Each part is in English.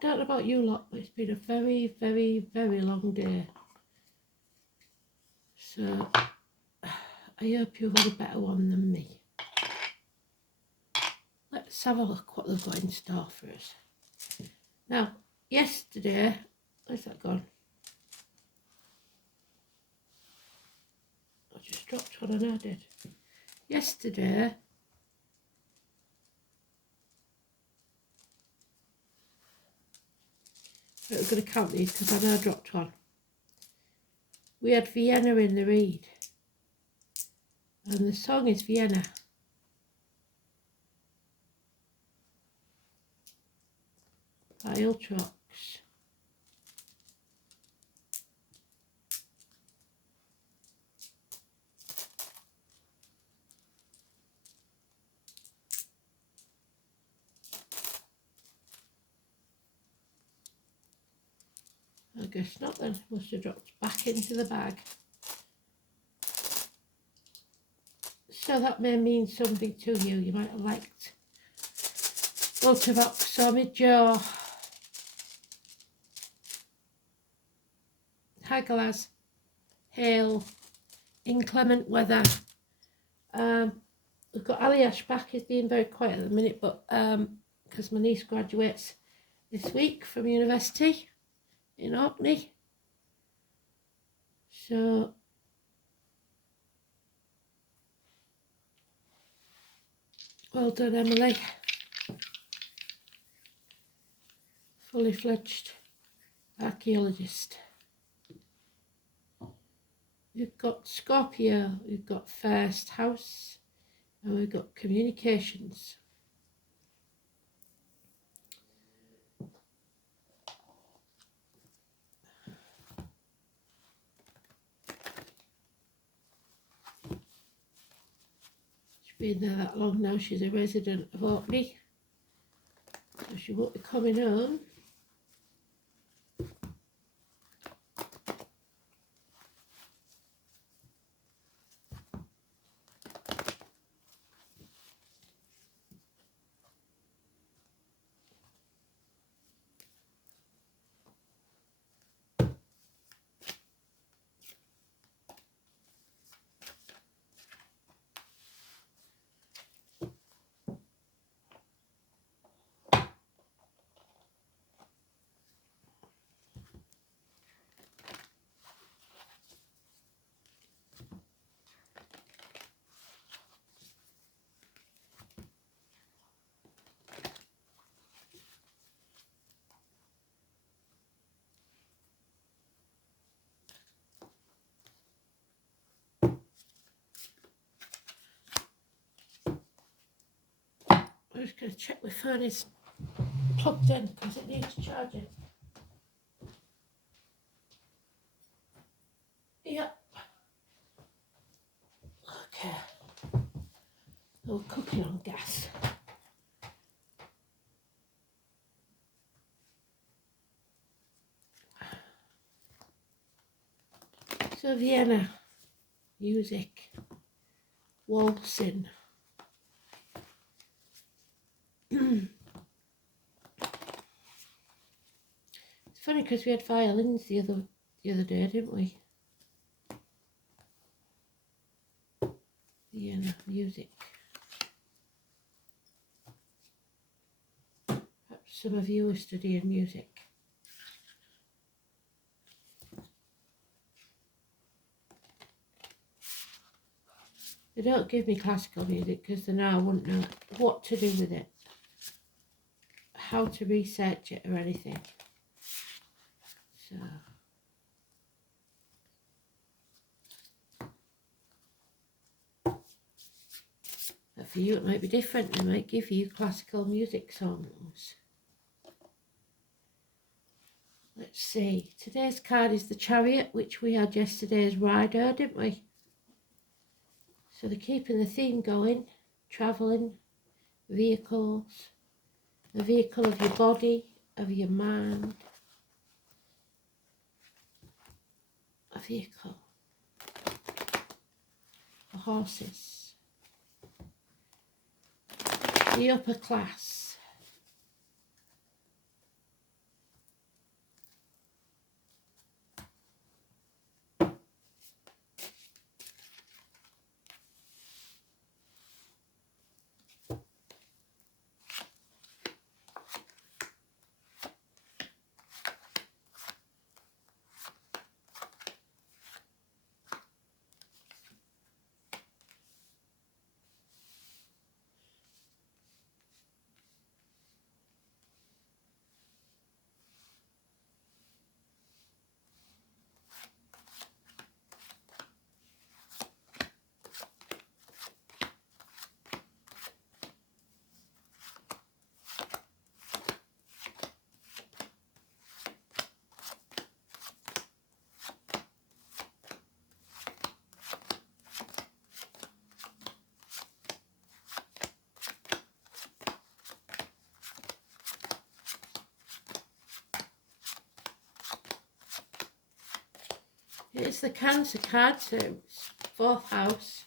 don't know about you lot, but it's been a very, very, very long day. So I hope you've had a better one than me. Let's have a look what they've got in store for us. Now, yesterday, where's that gone? I just dropped one and I did. Yesterday, I'm going to count these because I know I dropped one. We had Vienna in the read. And the song is Vienna. By Ultraox. I guess not then, must have dropped back into the bag. So that may mean something to you. You might have liked Ultravox or Mid-Jaw. Hi Galaz. Hail. Inclement weather. We've got Aliash back. He's being very quiet at the minute, but because my niece graduates this week from university in Orkney. So well done, Emily. Fully fledged archaeologist. We've got Scorpio, we've got first house, and we've got communications. She's been there that long now. She's a resident of Orkney, so she won't be coming home. I'm just going to check my phone is plugged in because it needs charging. Yep. Okay. We're cooking on gas. So Vienna, music, waltzing. It's funny because we had violins the other day, didn't we? Vienna, music. Perhaps some of you are studying music. They don't give me classical music because then I wouldn't know what to do with it, how to research it or anything. So but for you it might be different. They might give you classical music songs. Let's see. Today's card is the Chariot, which we had yesterday's rider, didn't we? So they're keeping the theme going. Travelling, vehicles, a vehicle of your body, of your mind. A vehicle. For horses. The upper class. It's the Cancer card, so it's 4th house,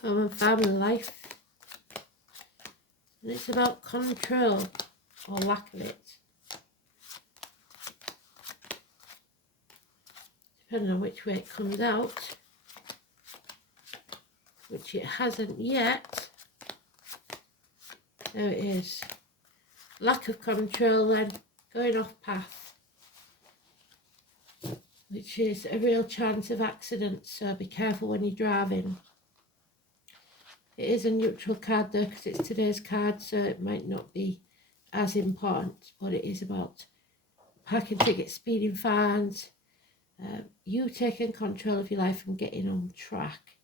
home and family life. And it's about control, or lack of it. Depending on which way it comes out, which it hasn't yet. There it is. Lack of control then, going off path, which is a real chance of accidents, so be careful when you're driving. It is a neutral card though, because it's today's card, so it might not be as important, but it is about parking tickets, speeding fines, you taking control of your life and getting on track.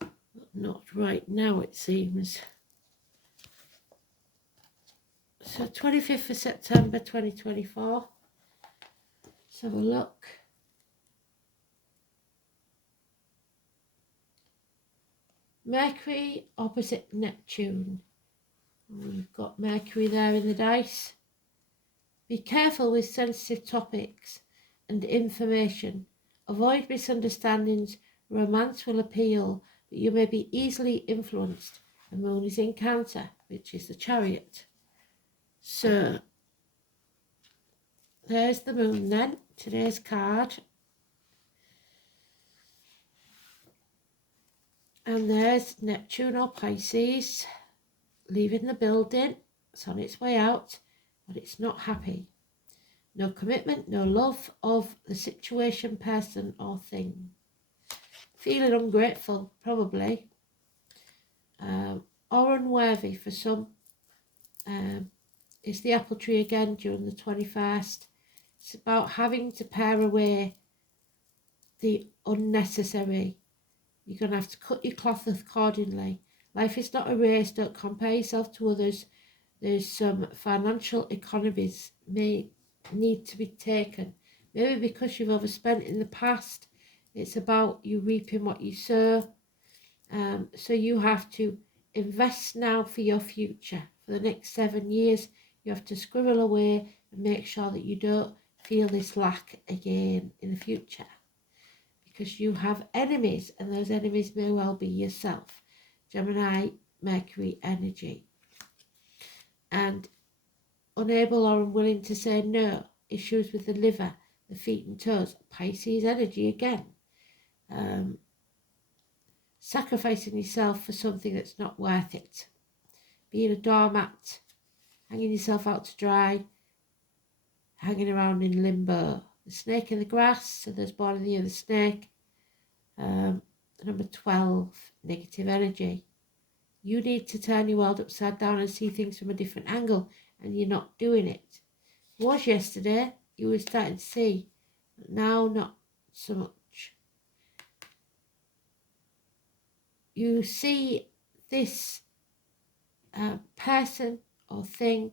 But not right now, it seems. So 25th of September 2024. Let's have a look. Mercury opposite Neptune. We've got Mercury there in the dice. Be careful with sensitive topics and information. Avoid misunderstandings. Romance will appeal, but you may be easily influenced. The moon is in Cancer, which is the Chariot. So, there's the moon then, today's card. And there's Neptune or Pisces leaving the building. It's on its way out, but it's not happy. No commitment, no love of the situation, person or thing. Feeling ungrateful, probably. Or unworthy for some. It's the apple tree again during the 21st. It's about having to pare away the unnecessary. You're going to have to cut your cloth accordingly. Life is not a race. Don't compare yourself to others. There's some financial economies may need to be taken. Maybe because you've overspent in the past. It's about you reaping what you sow. So you have to invest now for your future. For the next 7 years, you have to scribble away and make sure that you don't feel this lack again in the future. Because you have enemies, and those enemies may well be yourself. Gemini, Mercury energy. And unable or unwilling to say no. Issues with the liver, the feet and toes. Pisces energy again. Sacrificing yourself for something that's not worth it. Being a doormat. Hanging yourself out to dry. Hanging around in limbo. The snake in the grass, so there's born in the year of the snake. Number 12, negative energy. You need to turn your world upside down and see things from a different angle, and you're not doing it. It was yesterday, you were starting to see, but now not so much. You see this person or thing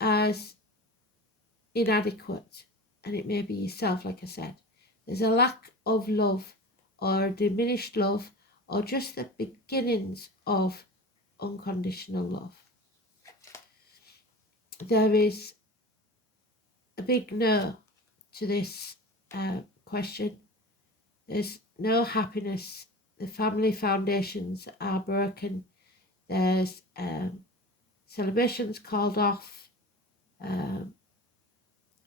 as inadequate, and it may be yourself, like I said. There's a lack of love or diminished love or just the beginnings of unconditional love. There is a big no to this question. There's no happiness. The family foundations are broken. There's celebrations called off.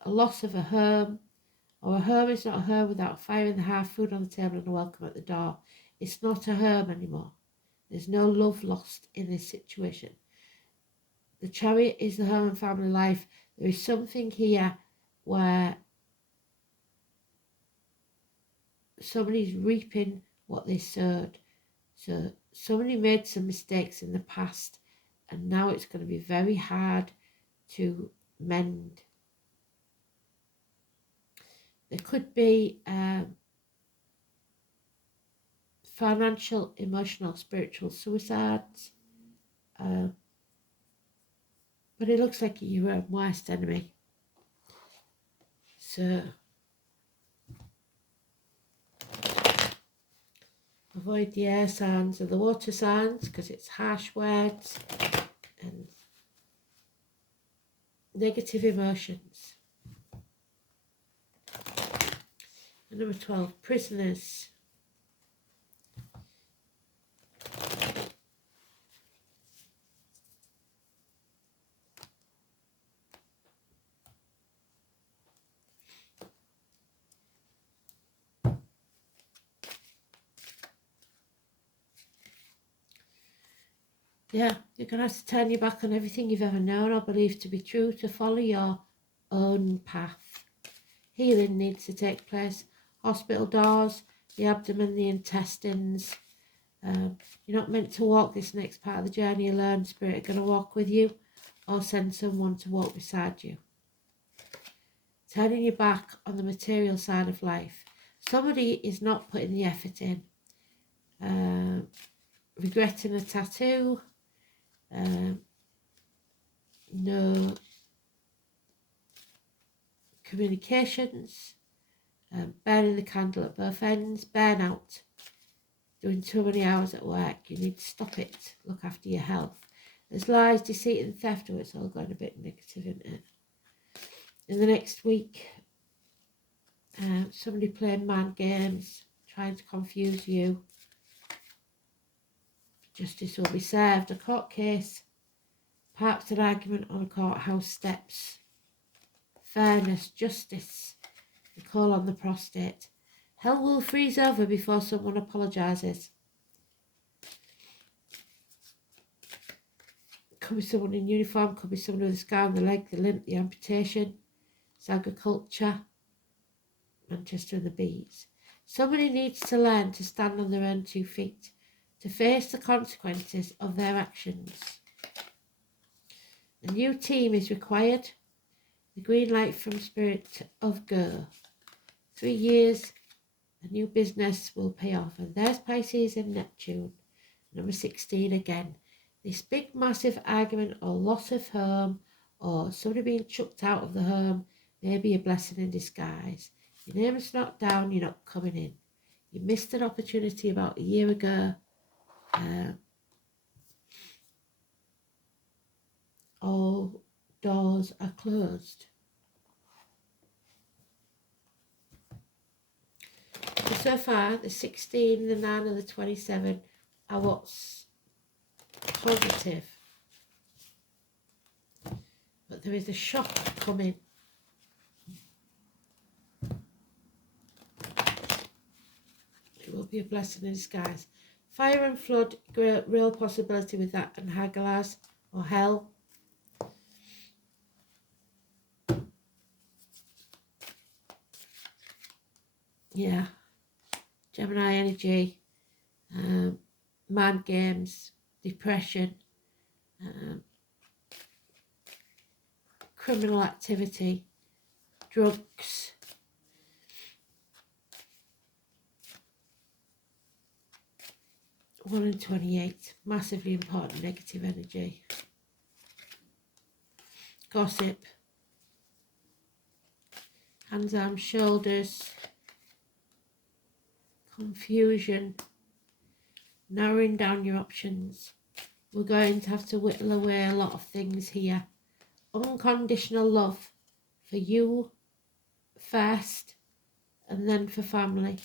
A loss of a home, or a home is not a home without fire in the hearth, food on the table and a welcome at the door. It's not a home anymore. There's no love lost in this situation. The Chariot is the home and family life. There is something here where somebody's reaping what they sowed. So somebody made some mistakes in the past, and now it's going to be very hard to mend. There could be financial, emotional, spiritual suicides. But it looks like you're your worst enemy. So avoid the air signs and the water signs because it's harsh words and negative emotions. And number 12, prisoners. Yeah, you're going to have to turn your back on everything you've ever known or believed to be true to follow your own path. Healing needs to take place. Hospital doors, the abdomen, the intestines. You're not meant to walk this next part of the journey alone. Spirit are going to walk with you or send someone to walk beside you. Turning your back on the material side of life. Somebody is not putting the effort in. Regretting a tattoo. No communications, burning the candle at both ends, burnout, doing too many hours at work. You need to stop it. Look after your health. There's lies, deceit and theft. Oh, it's all going a bit negative, isn't it? In the next week, somebody playing mind games, trying to confuse you. Justice will be served. A court case, perhaps an argument on a courthouse steps. Fairness, justice, the call on the prostate. Hell will freeze over before someone apologises. Could be someone in uniform, could be someone with a scar on the leg, the limp, the amputation. It's agriculture, Manchester and the bees. Somebody needs to learn to stand on their own 2 feet, to face the consequences of their actions. A new team is required. The green light from Spirit of Go. 3 years, a new business will pay off. And there's Pisces and Neptune. Number 16 again. This big massive argument or loss of home or somebody being chucked out of the home may be a blessing in disguise. Your name is not down, you're not coming in. You missed an opportunity about a year ago. All doors are closed. So far, the 16, the 9 and the 27 are what's positive. But there is a shock coming. It will be a blessing in disguise. Fire and flood, great real possibility with that, and Hagalaz or hell. Yeah. Gemini energy, mind games, depression, criminal activity, drugs. One in 28, massively important negative energy. Gossip, hands, arms, shoulders, confusion, narrowing down your options. We're going to have to whittle away a lot of things here. Unconditional love for you first and then for family.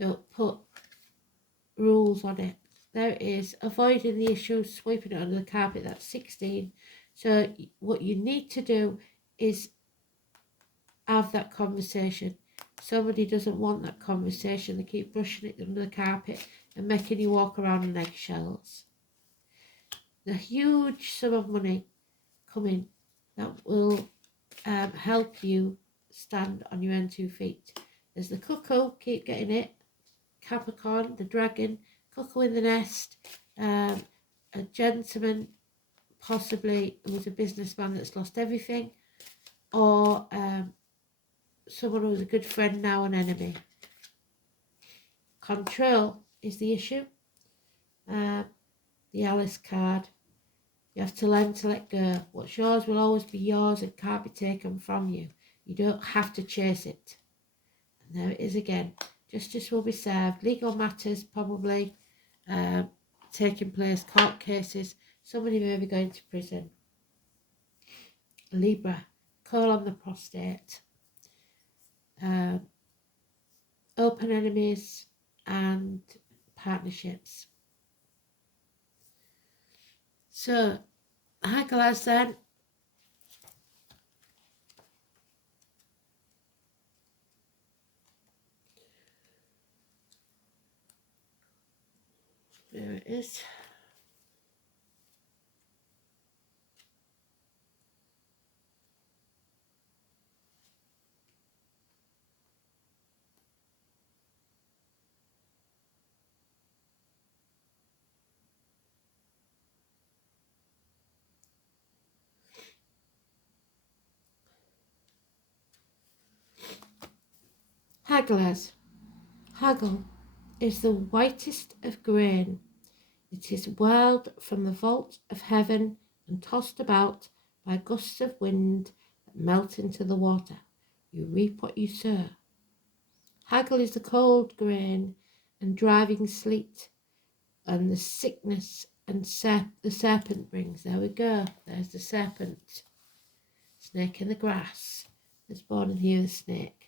Don't put rules on it. There it is. Avoiding the issue, sweeping it under the carpet. That's 16. So what you need to do is have that conversation. Somebody doesn't want that conversation. They keep brushing it under the carpet and making you walk around on eggshells. The huge sum of money coming that will help you stand on your own 2 feet. There's the cuckoo, keep getting it. Capricorn, the dragon, cuckoo in the nest, a gentleman, possibly who's a businessman that's lost everything, or someone who's a good friend, now an enemy. Control is the issue. The Alice card. You have to learn to let go. What's yours will always be yours and can't be taken from you. You don't have to chase it. And there it is again. Justice will be served. Legal matters probably taking place. Court cases. Somebody may be going to prison. Libra. Call on the prostate. open enemies and partnerships. So Hagalaz then there it is. Hagalaz. Haggle is the whitest of grain. It is whirled from the vault of heaven and tossed about by gusts of wind that melt into the water. You reap what you sow. Haggle is the cold grain and driving sleet and the sickness and the serpent brings. There we go. There's the serpent. Snake in the grass. There's born in here the snake.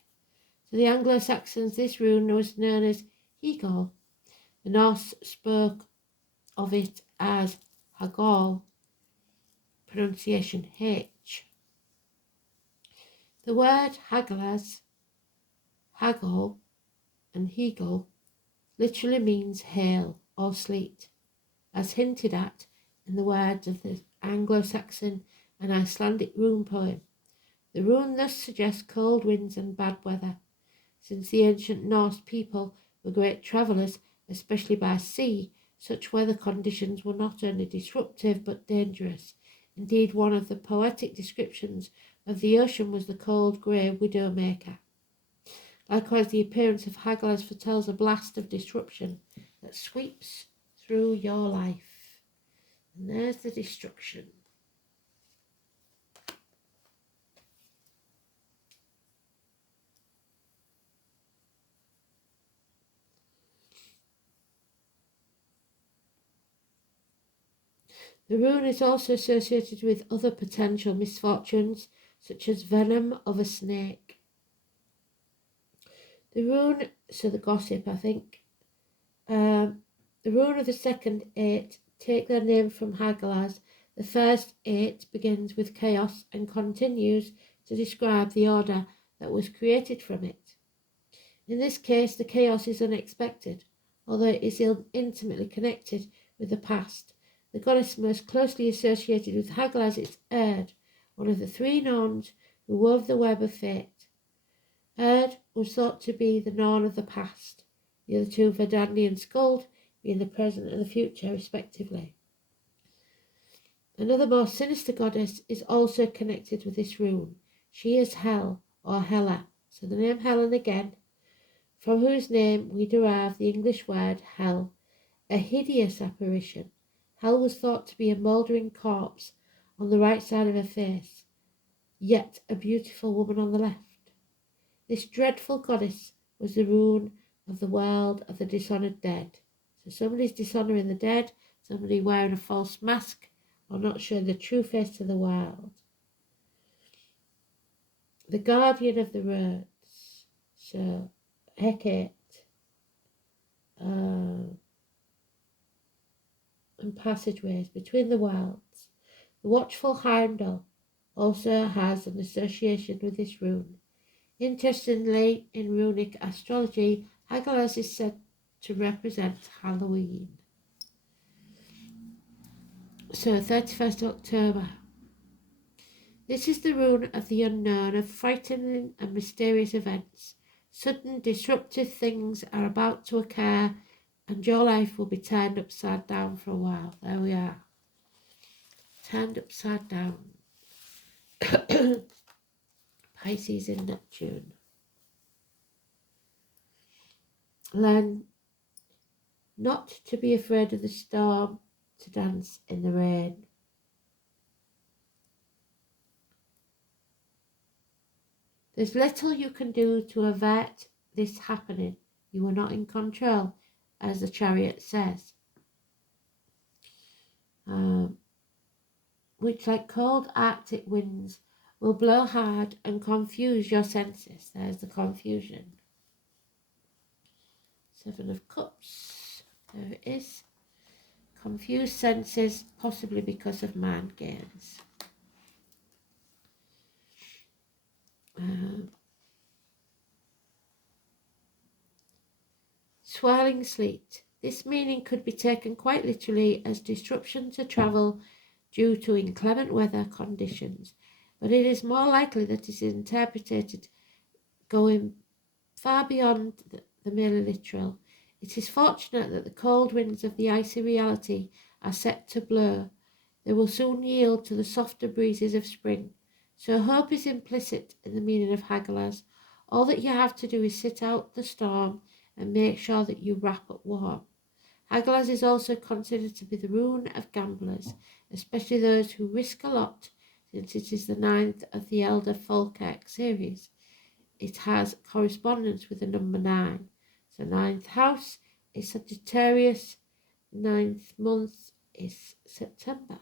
To the Anglo-Saxons, this rune was known as Hegol. The Norse spoke of it as Hagol, pronunciation H. The word Hagalaz, Hagol, and Hegel literally means hail or sleet, as hinted at in the words of the Anglo-Saxon and Icelandic rune poem. The rune thus suggests cold winds and bad weather. Since the ancient Norse people were great travellers, especially by sea, such weather conditions were not only disruptive but dangerous. Indeed, one of the poetic descriptions of the ocean was the cold grey widowmaker. Likewise, the appearance of Hagalaz foretells a blast of disruption that sweeps through your life. And there's the destruction. The rune is also associated with other potential misfortunes, such as venom of a snake. The rune, so the gossip, I think. The rune of the second 8 take their name from Hagalaz. The first 8 begins with chaos and continues to describe the order that was created from it. In this case, the chaos is unexpected, although it is intimately connected with the past. The goddess most closely associated with Hagalaz is Erd, one of the 3 Norns who wove the web of fate. Erd was thought to be the Norn of the past, the other 2 Verdandi and Skuld being the present and the future, respectively. Another more sinister goddess is also connected with this rune. She is Hel, or Hela, so the name Helen again, from whose name we derive the English word hell, a hideous apparition. Hel was thought to be a mouldering corpse on the right side of her face, yet a beautiful woman on the left. This dreadful goddess was the rune of the world of the dishonoured dead. So somebody's dishonouring the dead, somebody wearing a false mask, or not showing the true face to the world. The guardian of the roads, so Hecate, and passageways between the worlds. The watchful Heimdall also has an association with this rune. Interestingly, in runic astrology, Hagalaz is said to represent Halloween. So, 31st October. This is the rune of the unknown, of frightening and mysterious events. Sudden disruptive things are about to occur and your life will be turned upside down for a while. There we are. Turned upside down. Pisces in Neptune. Learn not to be afraid of the storm, to dance in the rain. There's little you can do to avert this happening. You are not in control, as the Chariot says. Which, like cold Arctic winds, will blow hard and confuse your senses. There's the confusion. Seven of Cups. There it is. Confused senses, possibly because of mind games. Swirling sleet. This meaning could be taken quite literally as disruption to travel due to inclement weather conditions, but it is more likely that it is interpreted going far beyond the merely literal. It is fortunate that the cold winds of the icy reality are set to blow. They will soon yield to the softer breezes of spring. So hope is implicit in the meaning of Hagalaz. All that you have to do is sit out the storm and make sure that you wrap up warm. Hagalaz is also considered to be the rune of gamblers, especially those who risk a lot, since it is the ninth of the Elder Falkirk series. It has correspondence with the number 9. So ninth house is Sagittarius, ninth month is September.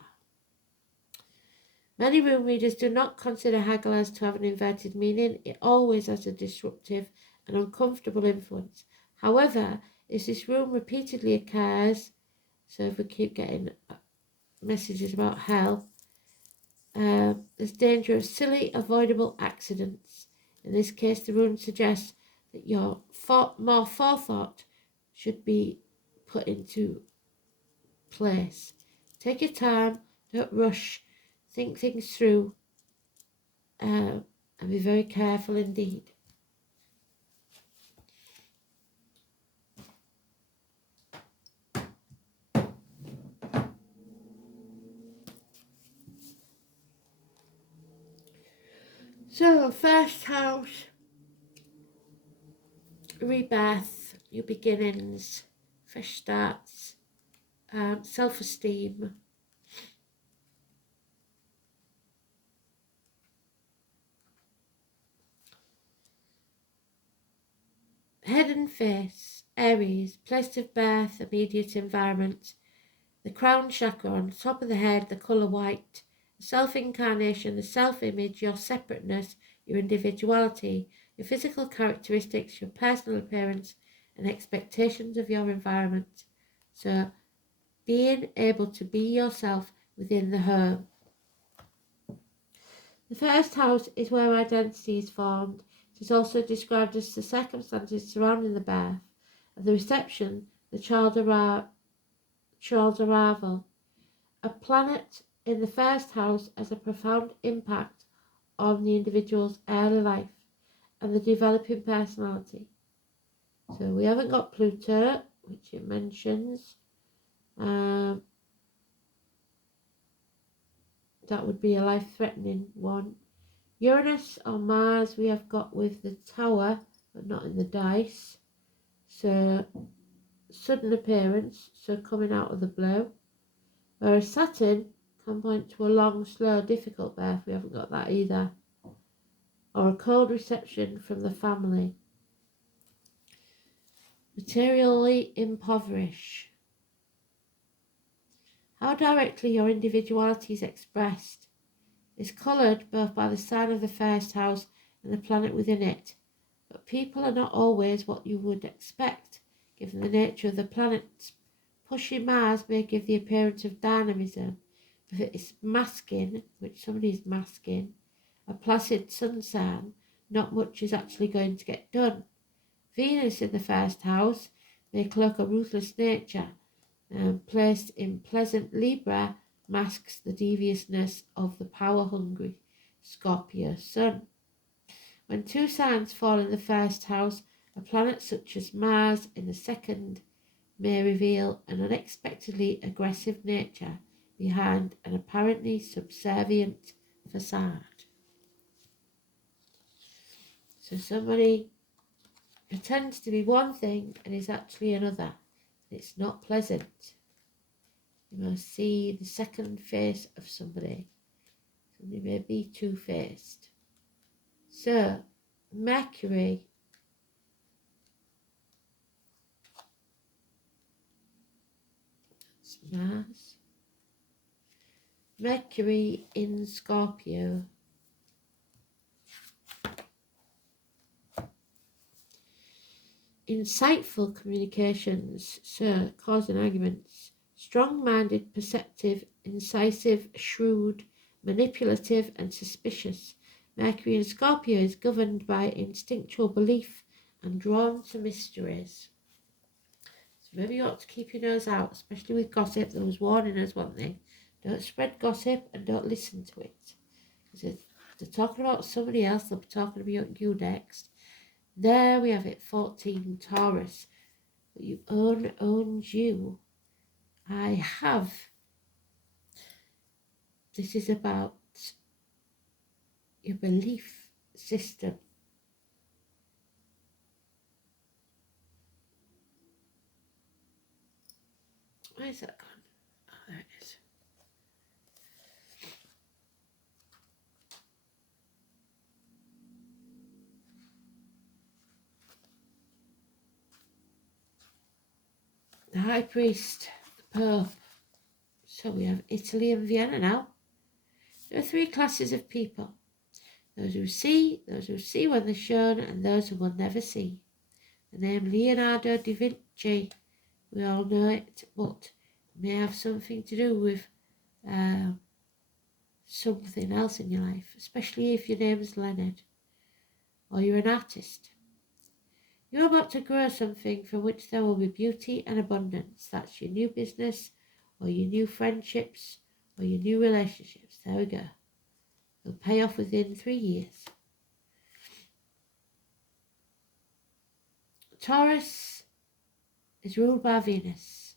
Many rune readers do not consider Hagalaz to have an inverted meaning. It always has a disruptive and uncomfortable influence. However, if this rune repeatedly occurs, so if we keep getting messages about hell, there's danger of silly, avoidable accidents. In this case, the rune suggests that your more forethought should be put into place. Take your time, don't rush, think things through, and be very careful indeed. So, first house, rebirth, new beginnings, fresh starts, self-esteem. Head and face, Aries, place of birth, immediate environment. The crown chakra on the top of the head, the colour white. The self-incarnation, the self-image, your separateness, your individuality, your physical characteristics, your personal appearance, and expectations of your environment. So, being able to be yourself within the home. The first house is where identity is formed. It is also described as the circumstances surrounding the birth, and the reception, the child's arrival. A planet in the first house has a profound impact on the individual's early life and the developing personality. So we haven't got Pluto, which it mentions. That would be a life-threatening one. Uranus or Mars we have got with the Tower, but not in the dice. So sudden appearance, so coming out of the blue. Whereas Saturn can point to a long, slow, difficult birth. We haven't got that either. Or a cold reception from the family. Materially impoverish. How directly your individuality is expressed is coloured both by the sign of the first house and the planet within it. But people are not always what you would expect, given the nature of the planets. Pushing Mars may give the appearance of dynamism, but if it's masking, which somebody is masking, a placid sun sign, not much is actually going to get done. Venus in the first house may cloak a ruthless nature, and placed in pleasant Libra masks the deviousness of the power-hungry Scorpio sun. When two signs fall in the first house, a planet such as Mars in the second may reveal an unexpectedly aggressive nature behind an apparently subservient facade. So somebody pretends to be one thing and is actually another. It's not pleasant. You must see the second face of somebody. Somebody may be two-faced. So, Mercury. That's Mars. Mercury in Scorpio. insightful communications, so causing arguments. Strong-minded, perceptive, incisive, shrewd, manipulative and suspicious. Mercury in Scorpio is governed by instinctual belief and drawn to mysteries. So maybe you ought to keep your nose out, especially with gossip. There was warning us, wasn't there? Don't spread gossip and don't listen to it. Because if they're talking about somebody else, they'll be talking about you next. There we have it, 14, Taurus. What you own owns you. I have. This is about your belief system. Where is that gone? Oh, there it is. The High Priest, the Pope. So we have Italy and Vienna now. There are three classes of people. Those who see when they're shown, and those who will never see. The name Leonardo da Vinci, we all know it, but it may have something to do with something else in your life, especially if your name is Leonard or you're an artist. You're about to grow something from which there will be beauty and abundance. That's your new business or your new friendships or your new relationships. There we go. It'll pay off within 3 years. Taurus is ruled by Venus.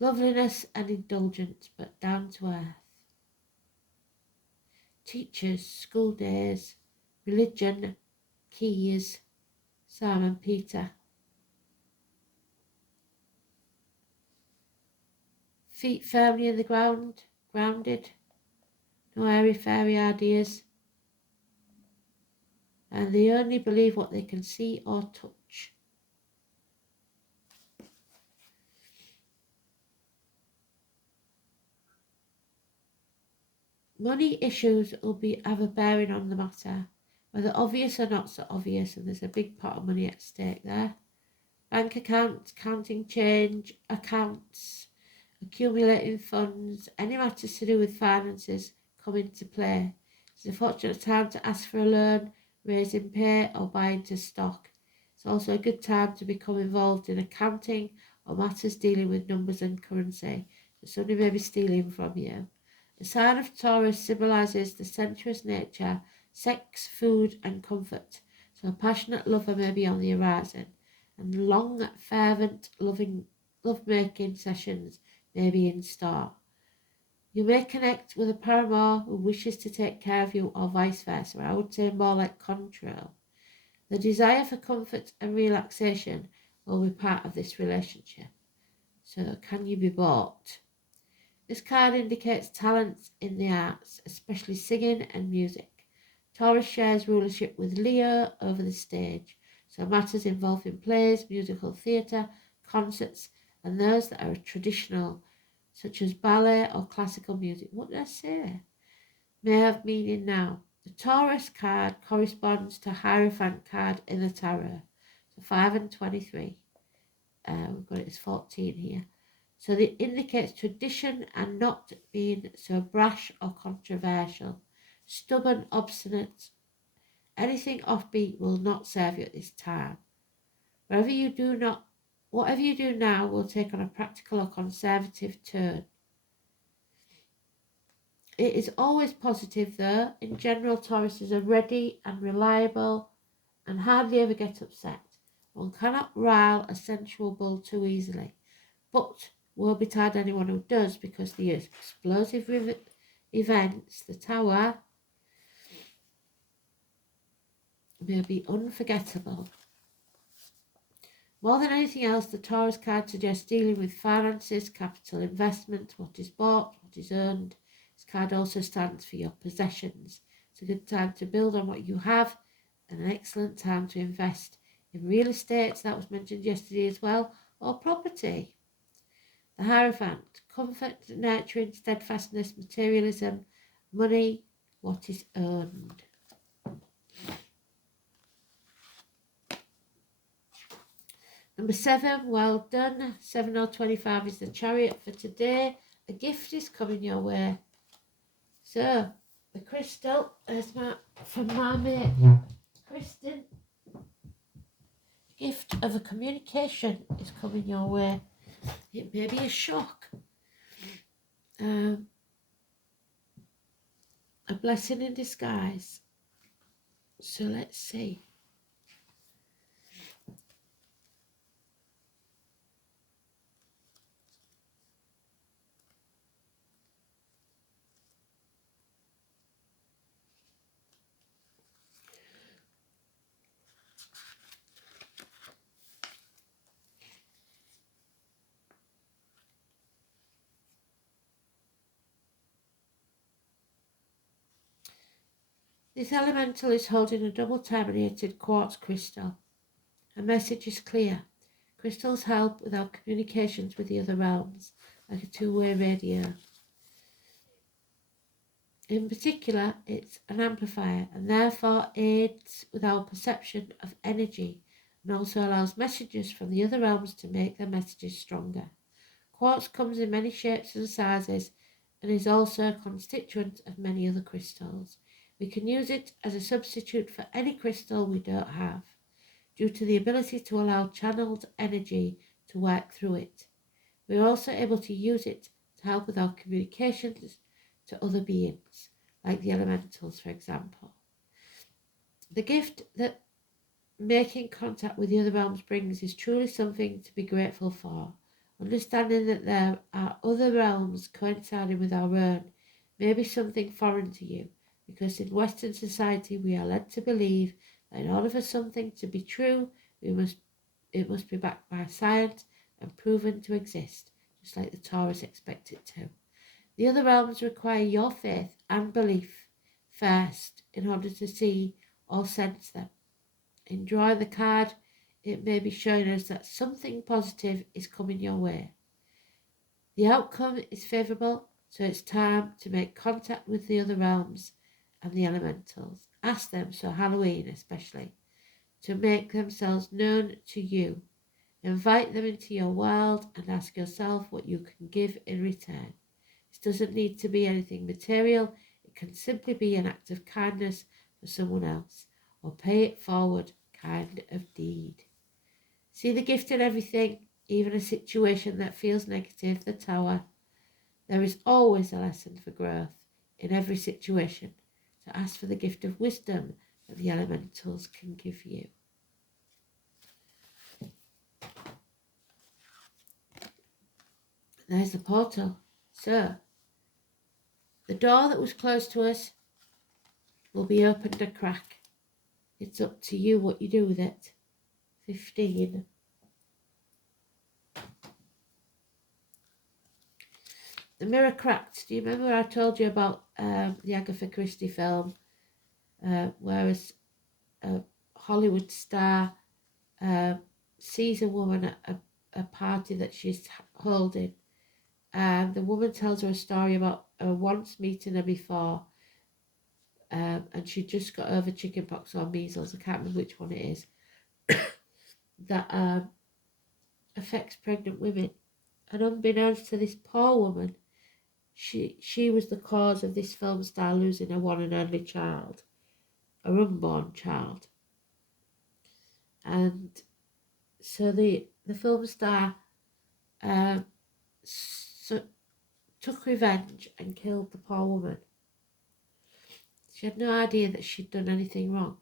Loveliness and indulgence, but down to earth. Teachers, school days, religion, keys, Simon Peter. Feet firmly in the ground, grounded, no airy-fairy ideas. And they only believe what they can see or touch. Money issues will have a bearing on the matter, whether obvious or not so obvious, and there's a big pot of money at stake there. Bank accounts, counting change, accounts, accumulating funds, any matters to do with finances come into play. It's a fortunate time to ask for a loan, raising pay or buy into stock. It's also a good time to become involved in accounting or matters dealing with numbers and currency. So somebody may be stealing from you. The sign of Taurus symbolises the sensuous nature, sex, food and comfort. So a passionate lover may be on the horizon, and long, fervent, love-making sessions may be in store. You may connect with a paramour who wishes to take care of you, or vice versa. I would say more like control. The desire for comfort and relaxation will be part of this relationship. So can you be bought? This card indicates talents in the arts, especially singing and music. Taurus shares rulership with Leo over the stage, so matters involving plays, musical theatre, concerts, and those that are traditional, such as ballet or classical music. What did I say? May have meaning now. The Taurus card corresponds to Hierophant card in the tarot. So 5 and 23. We've got it as 14 here. So it indicates tradition and not being so brash or controversial. Stubborn, obstinate, anything offbeat will not serve you at this time. Whatever you do now will take on a practical or conservative turn. It is always positive though. In general, Tauruses are ready and reliable and hardly ever get upset. One cannot rile a sensual bull too easily, but woe betide anyone who does, because the explosive events, the tower, may be unforgettable. More than anything else, the Taurus card suggests dealing with finances, capital investment, what is bought, what is earned. This card also stands for your possessions. It's a good time to build on what you have, and an excellent time to invest in real estate, that was mentioned yesterday as well, or property. The Hierophant, comfort, nurturing, steadfastness, materialism, money, what is earned. Number 7, well done. 7 or 25 is the Chariot for today. A gift is coming your way. So, the crystal is from my mate, Kristen. Gift of a communication is coming your way. It may be a shock. A blessing in disguise. So let's see. This elemental is holding a double terminated quartz crystal. A message is clear. Crystals help with our communications with the other realms, like a two-way radio. In particular, it's an amplifier and therefore aids with our perception of energy and also allows messages from the other realms to make their messages stronger. Quartz comes in many shapes and sizes and is also a constituent of many other crystals. We can use it as a substitute for any crystal we don't have, due to the ability to allow channeled energy to work through it. We are also able to use it to help with our communications to other beings, like the elementals, for example. The gift that making contact with the other realms brings is truly something to be grateful for. Understanding that there are other realms coinciding with our own may be something foreign to you, because in Western society we are led to believe that in order for something to be true, it must be backed by science and proven to exist, just like the Taurus expect it to. The other realms require your faith and belief first in order to see or sense them. In drawing the card, it may be showing us that something positive is coming your way. The outcome is favourable, so it's time to make contact with the other realms and the elementals. Ask them, so Halloween especially, to make themselves known to you. Invite them into your world and ask yourself what you can give in return. It doesn't need to be anything material. It can simply be an act of kindness for someone else, or pay it forward kind of deed. See the gift in everything, even a situation that feels negative, the Tower. There is always a lesson for growth in every situation, so ask for the gift of wisdom that the elementals can give you. There's the portal. So, the door that was closed to us will be opened a crack. It's up to you what you do with it. 15. The mirror cracked. Do you remember I told you about the Agatha Christie film, where a Hollywood star sees a woman at a party that she's holding, and the woman tells her a story about once meeting her before, and she just got over chickenpox or measles, I can't remember which one it is, that affects pregnant women. And unbeknownst to this poor woman, she was the cause of this film star losing her one and only child, a unborn child. And so the film star took revenge and killed the poor woman. She had no idea that she'd done anything wrong.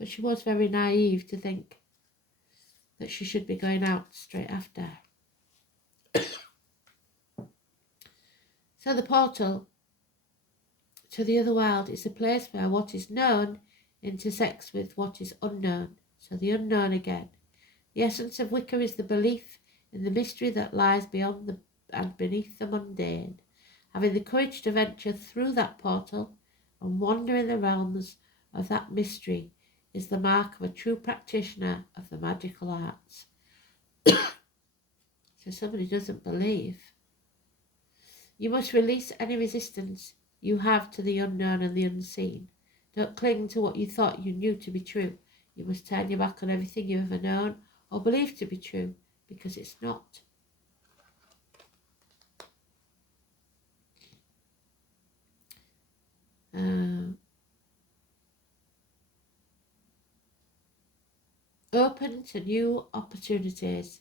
But she was very naive to think that she should be going out straight after. So the portal to the other world is a place where what is known intersects with what is unknown. So the unknown again. The essence of Wicca is the belief in the mystery that lies beyond and beneath the mundane. Having the courage to venture through that portal and wander in the realms of that mystery is the mark of a true practitioner of the magical arts. So somebody doesn't believe. You must release any resistance you have to the unknown and the unseen. Don't cling to what you thought you knew to be true. You must turn your back on everything you've ever known or believed to be true, because it's not. Open to new opportunities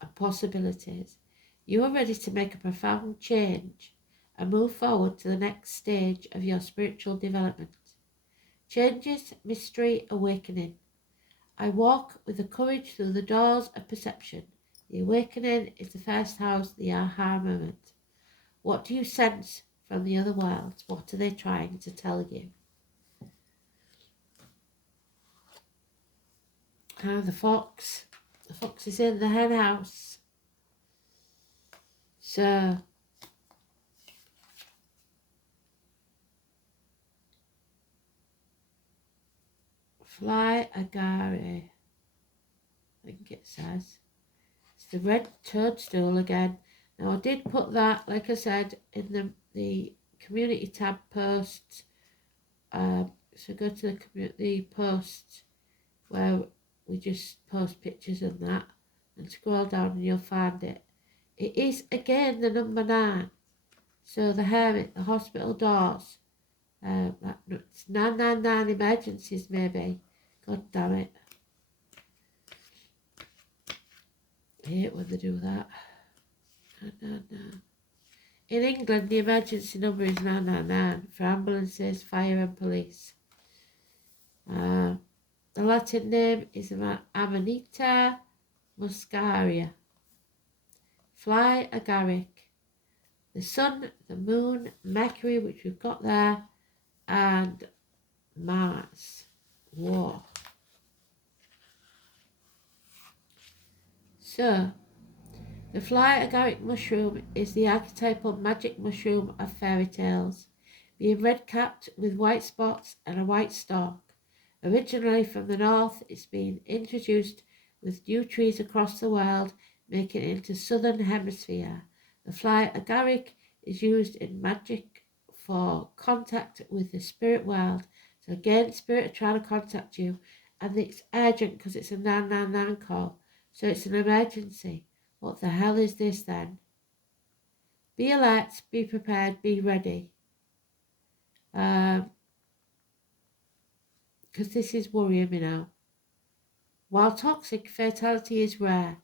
and possibilities. You are ready to make a profound change and move forward to the next stage of your spiritual development. Changes, mystery, awakening. I walk with the courage through the doors of perception. The awakening is the first house, the aha moment. What do you sense from the other worlds? What are they trying to tell you? The fox. The fox is in the hen house. So, fly agare, I think it says. It's the red toadstool again. Now I did put that, like I said, in the community tab posts. So go to the posts where we just post pictures and that, and scroll down and you'll find it. It is again the number 9. So the hermit, the hospital doors. It's 999 emergencies maybe. God damn it. I hate when they do that. 999. In England, the emergency number is 999 for ambulances, fire and police. The Latin name is Amanita muscaria. Fly agaric. The sun, the moon, Mercury, which we've got there, and Mars. Whoa. So, the fly agaric mushroom is the archetypal magic mushroom of fairy tales, being red-capped with white spots and a white stalk. Originally from the north, it's been introduced with new trees across the world, making it into southern hemisphere. The fly agaric is used in magic for contact with the spirit world. So again, spirit are trying to contact you, and it's urgent because it's a 999 call. So it's an emergency. What the hell is this then? Be alert, be prepared, be ready. Because this is worrying me now. While toxic, fatality is rare,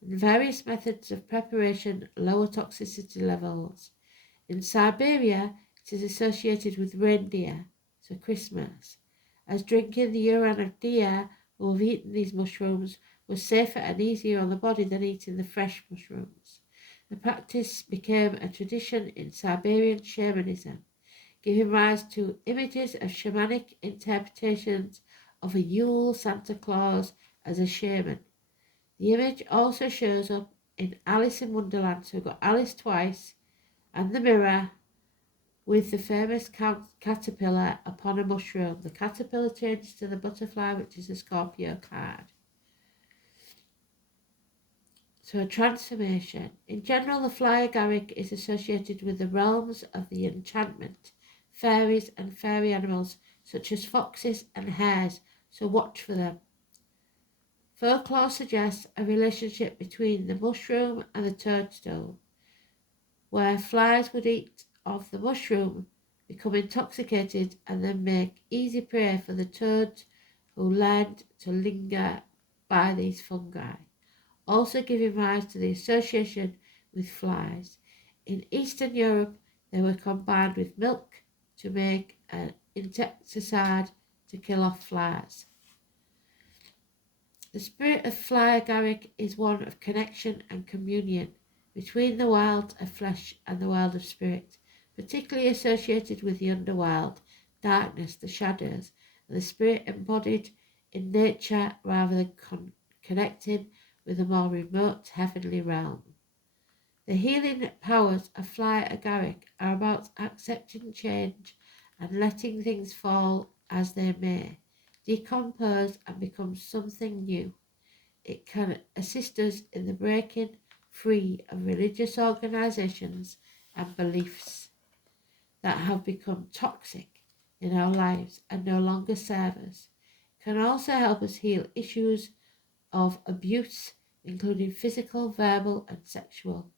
and various methods of preparation lower toxicity levels. In Siberia, it is associated with reindeer, so Christmas, as drinking the urine of deer who have eaten these mushrooms was safer and easier on the body than eating the fresh mushrooms. The practice became a tradition in Siberian shamanism, giving rise to images of shamanic interpretations of a Yule Santa Claus as a shaman. The image also shows up in Alice in Wonderland, so we've got Alice twice, and the mirror with the famous caterpillar upon a mushroom. The caterpillar changes to the butterfly, which is a Scorpio card. So a transformation. In general, the fly agaric is associated with the realms of the enchantment, fairies and fairy animals such as foxes and hares, so watch for them. Folklore suggests a relationship between the mushroom and the toadstool, where flies would eat of the mushroom, become intoxicated, and then make easy prey for the toads who learned to linger by these fungi, also giving rise to the association with flies. In Eastern Europe, they were combined with milk to make an insecticide to kill off flies. The spirit of fly agaric is one of connection and communion between the world of flesh and the world of spirit, particularly associated with the underworld, darkness, the shadows, and the spirit embodied in nature rather than connecting with a more remote heavenly realm. The healing powers of fly agaric are about accepting change and letting things fall as they may, decompose and become something new. It can assist us in the breaking free of religious organizations and beliefs that have become toxic in our lives and no longer serve us. can also help us heal issues of abuse, including physical, verbal, and sexual.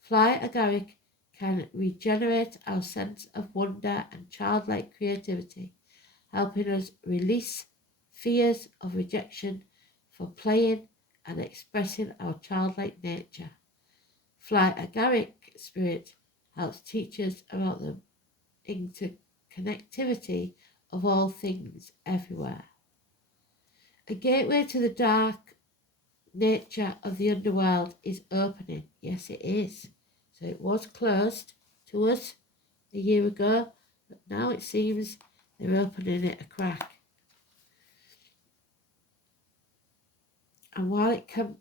Fly agaric can regenerate our sense of wonder and childlike creativity, helping us release fears of rejection for playing and expressing our childlike nature. Fly agaric spirit helps teach us about the interconnectivity of all things everywhere. A gateway to the dark nature of the underworld is opening. Yes, it is. So it was closed to us a year ago, but now it seems they're opening it a crack. And while it can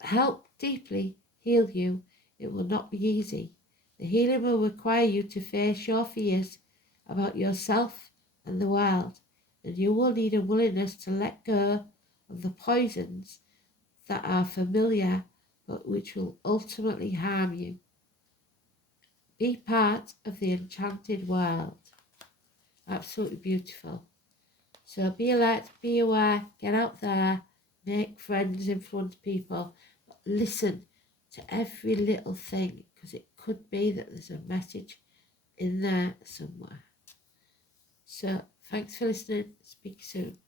help deeply heal you, it will not be easy. The healing will require you to face your fears about yourself and the world, and you will need a willingness to let go of the poisons that are familiar but which will ultimately harm you. Be part of the enchanted world. Absolutely beautiful. So be alert, be aware, get out there, make friends, influence people, but listen to every little thing, because it could be that there's a message in there somewhere. So thanks for listening. Speak soon.